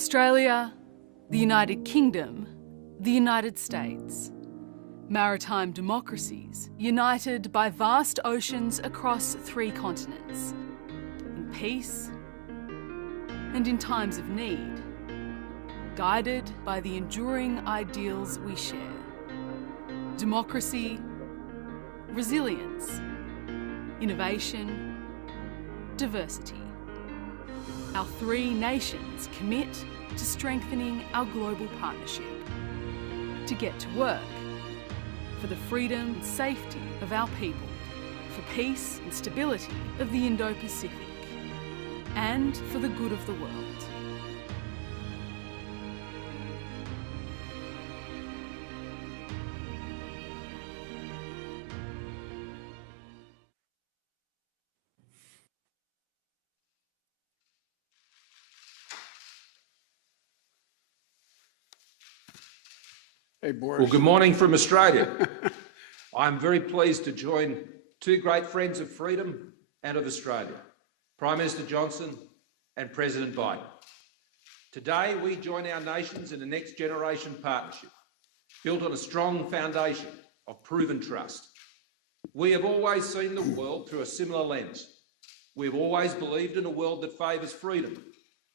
Australia, the United Kingdom, the United States. Maritime democracies united by vast oceans across 3 continents. In peace and in times of need, guided by the enduring ideals we share. Democracy, resilience, innovation, diversity. Our 3 nations commit to strengthening our global partnership, to get to work for the freedom and safety of our people, for peace and stability of the Indo-Pacific, and for the good of the world. Hey, Boris. Well, good morning from Australia. I'm very pleased to join 2 great friends of freedom and of Australia, Prime Minister Johnson and President Biden. Today, we join our nations in a next generation partnership built on a strong foundation of proven trust. We have always seen the world through a similar lens. We have always believed in a world that favours freedom,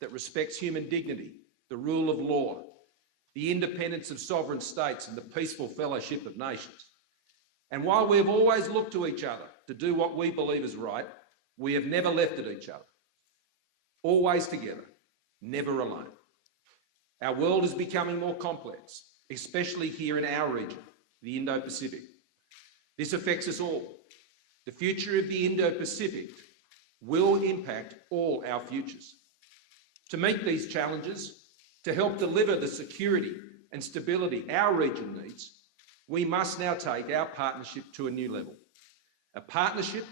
that respects human dignity, the rule of law, the independence of sovereign states and the peaceful fellowship of nations. And while we have always looked to each other to do what we believe is right, we have never left at each other. Always together, never alone. Our world is becoming more complex, especially here in our region, the Indo-Pacific. This affects us all. The future of the Indo-Pacific will impact all our futures. To meet these challenges, to help deliver the security and stability our region needs, we must now take our partnership to a new level. A partnership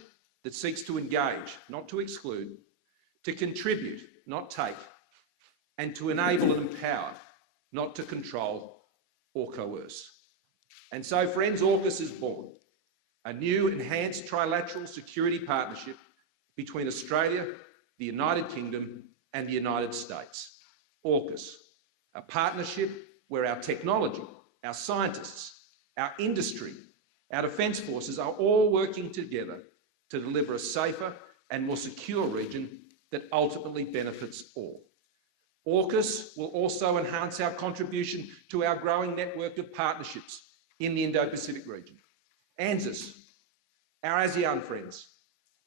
that seeks to engage, not to exclude, to contribute, not take, and to enable and empower, not to control or coerce. And so, friends, AUKUS is born, a new enhanced trilateral security partnership between Australia, the United Kingdom, and the United States. AUKUS, a partnership where our technology, our scientists, our industry, our defence forces are all working together to deliver a safer and more secure region that ultimately benefits all. AUKUS will also enhance our contribution to our growing network of partnerships in the Indo-Pacific region. ANZUS, our ASEAN friends,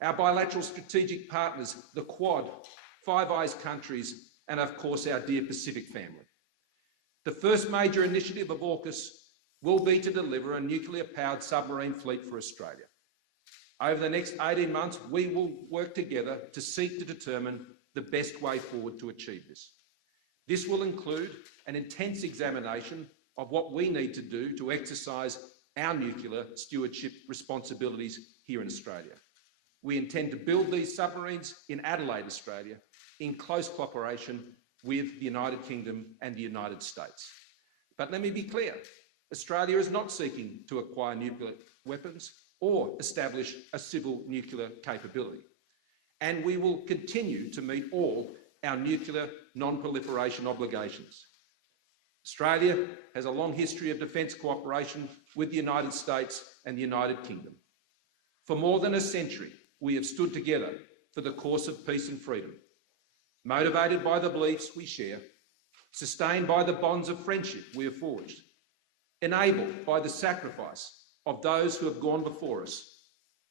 our bilateral strategic partners, the Quad, Five Eyes countries, and of course our dear Pacific family. The first major initiative of AUKUS will be to deliver a nuclear-powered submarine fleet for Australia. Over the next 18 months, we will work together to seek to determine the best way forward to achieve this. This will include an intense examination of what we need to do to exercise our nuclear stewardship responsibilities here in Australia. We intend to build these submarines in Adelaide, Australia, in close cooperation with the United Kingdom and the United States. But let me be clear, Australia is not seeking to acquire nuclear weapons or establish a civil nuclear capability. And we will continue to meet all our nuclear non-proliferation obligations. Australia has a long history of defence cooperation with the United States and the United Kingdom. For more than a century, we have stood together for the cause of peace and freedom, motivated by the beliefs we share, sustained by the bonds of friendship we have forged, enabled by the sacrifice of those who have gone before us,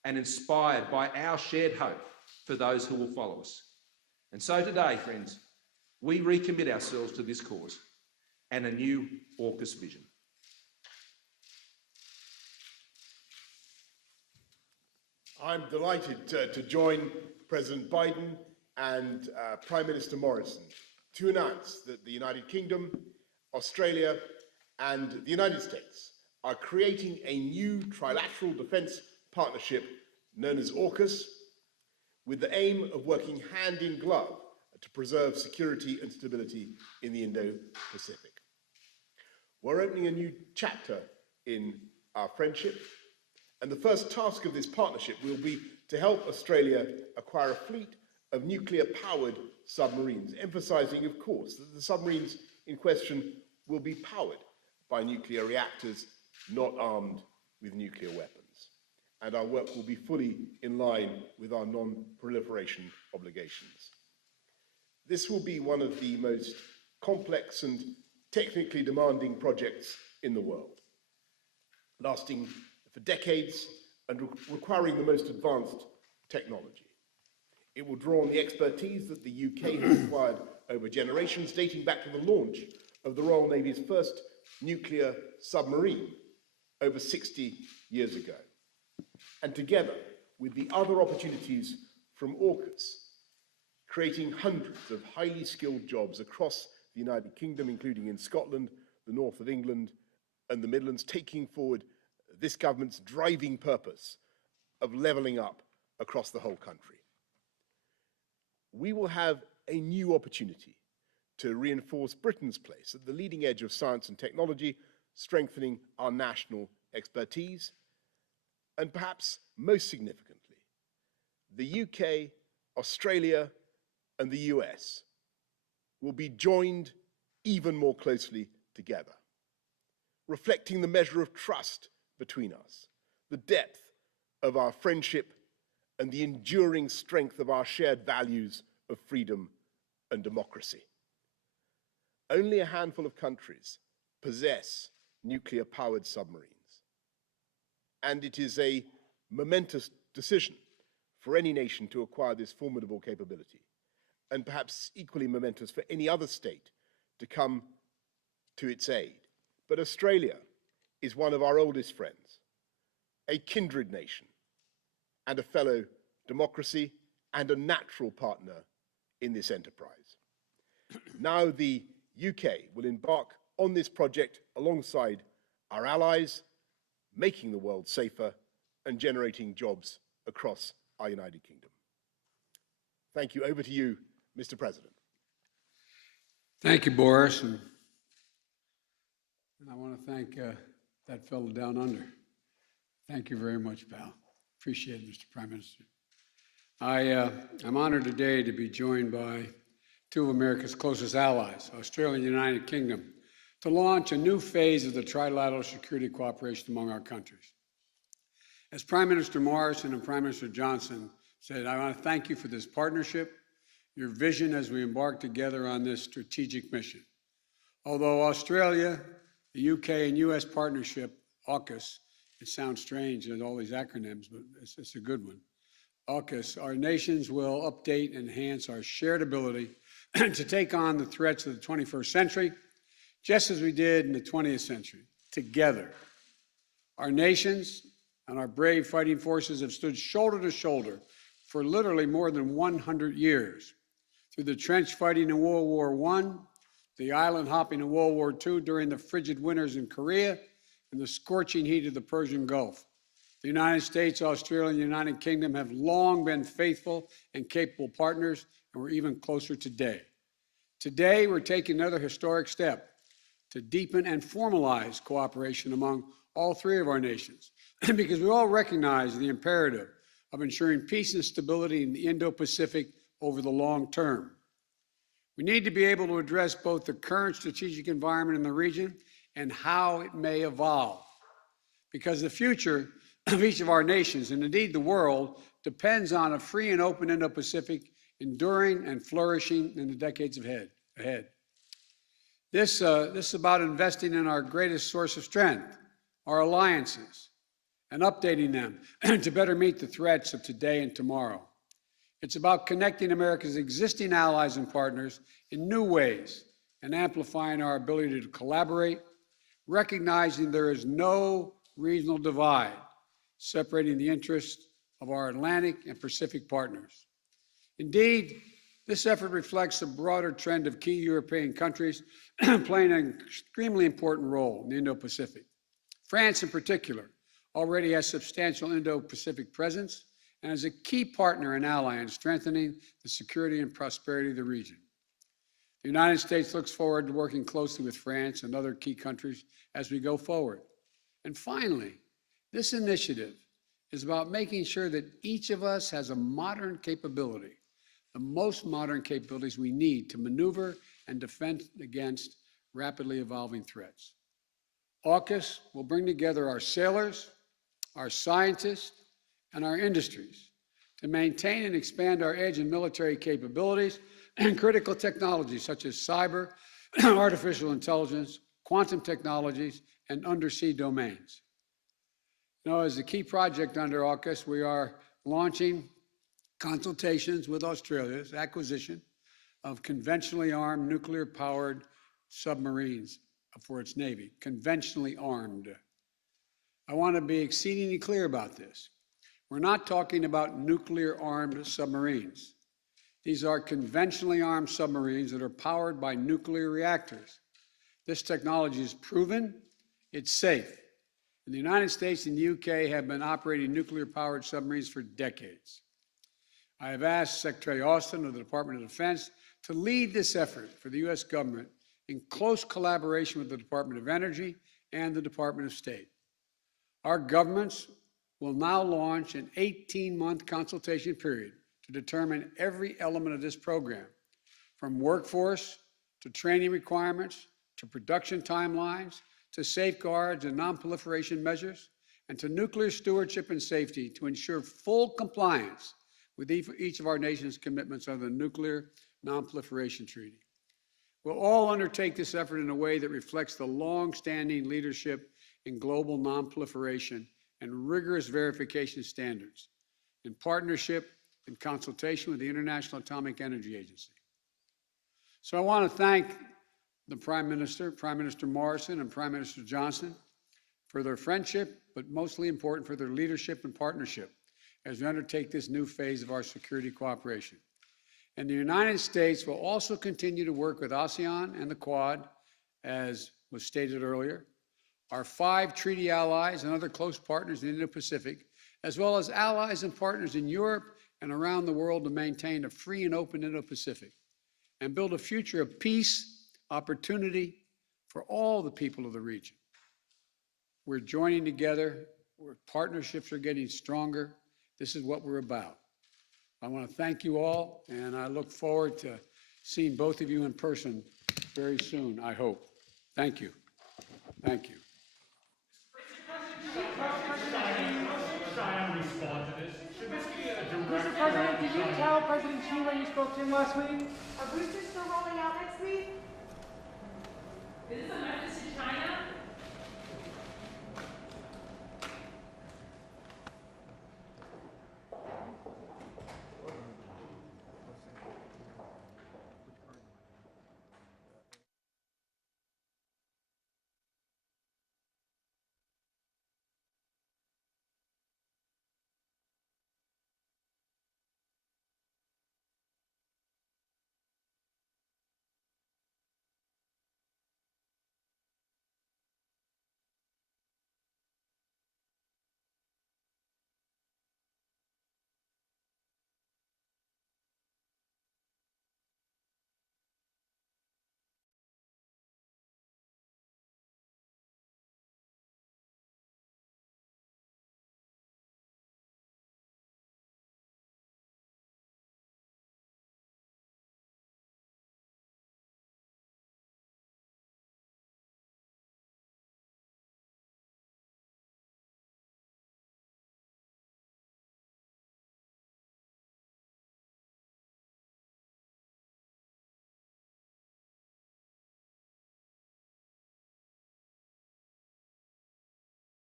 and inspired by our shared hope for those who will follow us. And so today, friends, we recommit ourselves to this cause and a new AUKUS vision. I'm delighted to join President Biden and Prime Minister Morrison to announce that the United Kingdom, Australia, and the United States are creating a new trilateral defence partnership known as AUKUS, with the aim of working hand in glove to preserve security and stability in the Indo-Pacific. We're opening a new chapter in our friendship, and the first task of this partnership will be to help Australia acquire a fleet of nuclear-powered submarines, emphasizing, of course, that the submarines in question will be powered by nuclear reactors, not armed with nuclear weapons. And our work will be fully in line with our non-proliferation obligations. This will be one of the most complex and technically demanding projects in the world, lasting for decades and requiring the most advanced technology. It will draw on the expertise that the UK has acquired over generations, dating back to the launch of the Royal Navy's first nuclear submarine over 60 years ago. And together with the other opportunities from AUKUS, creating hundreds of highly skilled jobs across the United Kingdom, including in Scotland, the north of England, and the Midlands, taking forward this government's driving purpose of levelling up across the whole country. We will have a new opportunity to reinforce Britain's place at the leading edge of science and technology, strengthening our national expertise, and perhaps most significantly, the UK, Australia, and the US will be joined even more closely together, reflecting the measure of trust between us, the depth of our friendship, and the enduring strength of our shared values of freedom and democracy. Only a handful of countries possess nuclear-powered submarines, and it is a momentous decision for any nation to acquire this formidable capability, and perhaps equally momentous for any other state to come to its aid. But Australia is one of our oldest friends, a kindred nation, and a fellow democracy, and a natural partner in this enterprise. Now the UK will embark on this project alongside our allies, making the world safer and generating jobs across our United Kingdom. Thank you. Over to you, Mr. President. Thank you, Boris. And I want to thank that fellow down under. Thank you very much, pal. Appreciate it, Mr. Prime Minister. I'm honored today to be joined by two of America's closest allies, Australia and the United Kingdom, to launch a new phase of the trilateral security cooperation among our countries. As Prime Minister Morrison and Prime Minister Johnson said, I want to thank you for this partnership, your vision as we embark together on this strategic mission. Although Australia, the UK, and US partnership, AUKUS, it sounds strange, there's all these acronyms, but it's a good one. AUKUS, our nations will update and enhance our shared ability to take on the threats of the 21st century, just as we did in the 20th century, together. Our nations and our brave fighting forces have stood shoulder to shoulder for literally more than 100 years, through the trench fighting in World War I, the island hopping in World War II during the frigid winters in Korea, and the scorching heat of the Persian Gulf. The United States, Australia, and the United Kingdom have long been faithful and capable partners, and we're even closer today. Today, we're taking another historic step to deepen and formalize cooperation among all three of our nations, because we all recognize the imperative of ensuring peace and stability in the Indo-Pacific over the long term. We need to be able to address both the current strategic environment in the region and how it may evolve, because the future of each of our nations, and indeed the world, depends on a free and open Indo-Pacific enduring and flourishing in the decades ahead. This is about investing in our greatest source of strength, our alliances, and updating them to better meet the threats of today and tomorrow. It's about connecting America's existing allies and partners in new ways and amplifying our ability to collaborate, recognizing there is no regional divide separating the interests of our Atlantic and Pacific partners. Indeed, this effort reflects a broader trend of key European countries playing an extremely important role in the Indo-Pacific. France, in particular, already has substantial Indo-Pacific presence and is a key partner and ally in strengthening the security and prosperity of the region. The United States looks forward to working closely with France and other key countries as we go forward. And finally, this initiative is about making sure that each of us has a modern capability the most modern capabilities we need to maneuver and defend against rapidly evolving threats. AUKUS will bring together our sailors, our scientists, and our industries to maintain and expand our edge in military capabilities and critical technologies such as cyber, artificial intelligence, quantum technologies, and undersea domains. Now, as a key project under AUKUS, we are launching consultations with Australia's acquisition of conventionally armed nuclear-powered submarines for its Navy, conventionally armed. I want to be exceedingly clear about this. We're not talking about nuclear-armed submarines. These are conventionally armed submarines that are powered by nuclear reactors. This technology is proven, it's safe. And the United States and the UK have been operating nuclear-powered submarines for decades. I have asked Secretary Austin of the Department of Defense to lead this effort for the U.S. government in close collaboration with the Department of Energy and the Department of State. Our governments will now launch an 18-month consultation period to determine every element of this program, from workforce to training requirements to production timelines to safeguards and non-proliferation measures and to nuclear stewardship and safety to ensure full compliance with each of our nation's commitments under the Nuclear Non-Proliferation Treaty. We'll all undertake this effort in a way that reflects the long-standing leadership in global non-proliferation and rigorous verification standards in partnership and consultation with the International Atomic Energy Agency. So I want to thank the Prime Minister Morrison and Prime Minister Johnson for their friendship, but mostly important for their leadership and partnership as we undertake this new phase of our security cooperation. And the United States will also continue to work with ASEAN and the Quad, as was stated earlier, our 5 treaty allies and other close partners in the Indo-Pacific, as well as allies and partners in Europe and around the world to maintain a free and open Indo-Pacific and build a future of peace, opportunity for all the people of the region. We're joining together, our partnerships are getting stronger. This is what we're about. I want to thank you all, and I look forward to seeing both of you in person very soon, I hope. Thank you. Thank you. Mr. President, did you tell President Xi when you spoke to him last week? Are boosters still rolling out next week? Is this a message to China?